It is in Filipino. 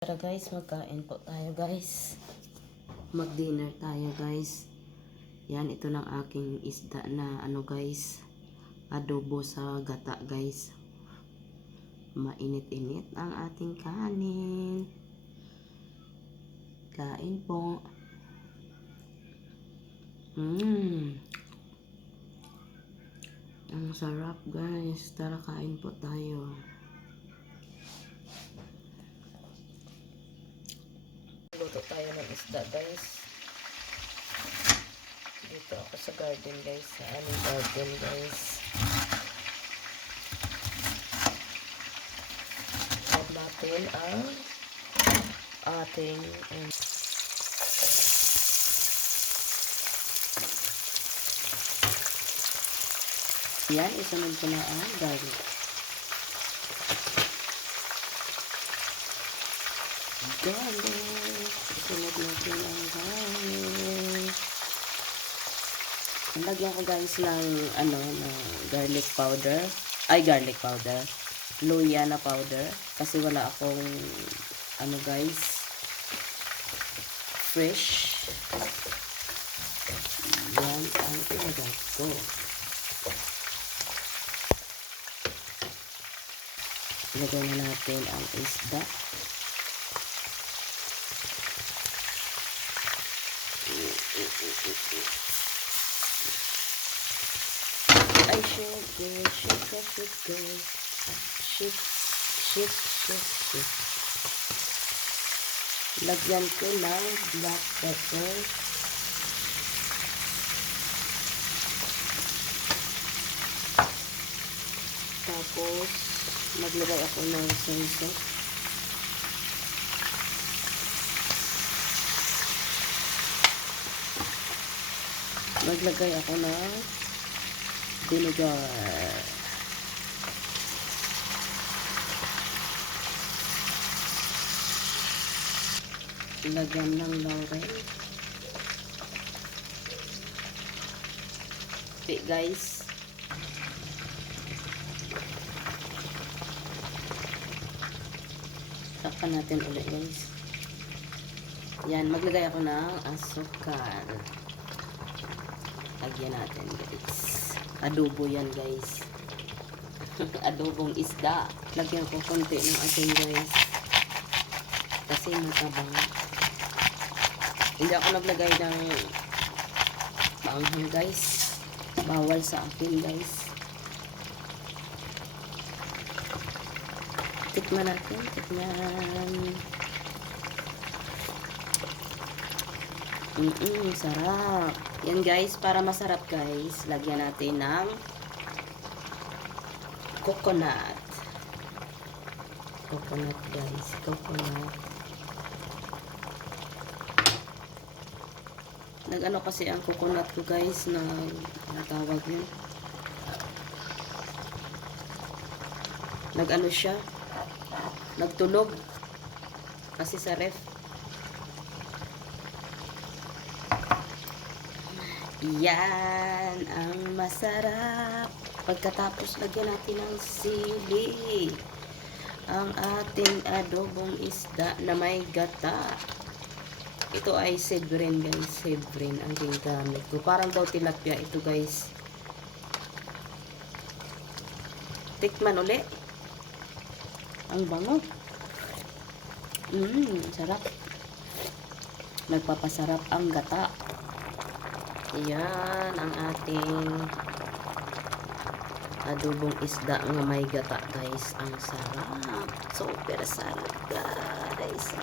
Tara guys, magkain po tayo guys. Mag-dinner tayo guys. Yan, ito ng aking isda na ano guys, adobo sa gata guys. Mainit-init ang ating kanin. Kain po. Ang sarap guys. Tara kain po tayo. Luto tayo ng isda guys. Dito ako sa garden guys. Sa aming garden guys. Add natin ang ating yan, isunod ko na ang garlic. Garlic. Isunod natin ang garlic. Lagyan ko guys ng ng garlic powder. Ay, garlic powder. Luya na powder. Kasi wala akong guys, fresh. Yan ang ilagay ko. Ilagay na natin ang isda. Ay, shake. Lagyan ko ng black pepper. Tapos, maglagay ako ng soy sauce. Maglagay ako ng vinegar. Lagyan ng laurel. Okay guys. Takpan natin ulit guys. Yan, maglagay ako ng asukal. Lagyan natin guys. Adobo yan guys. Adobong isda. Lagyan ko konti ng asin guys. Kasi matabang. Hindi ako naglagay ng maanghang guys. Bawal sa akin guys. Tikman natin. Sarap. Yan guys, para masarap guys, lagyan natin ng coconut. Coconut guys, coconut. Nag-ano kasi ang coconut ko guys na natawag yun. Nag-ano siya? Nagtunog. Kasi sa ref. Yan ang masarap. Pagkatapos lagyan natin ng sili. Ang ating adobong isda na may gata. Ito ay severin guys. Severin ang ginagamit ko. Parang daw tilapia ito guys. Tikman ulit. Ang bango. Sarap. Nagpapasarap ang gata. Yan ang ating adobong isda nga may gata guys. Ang sarap. Super sarap guys.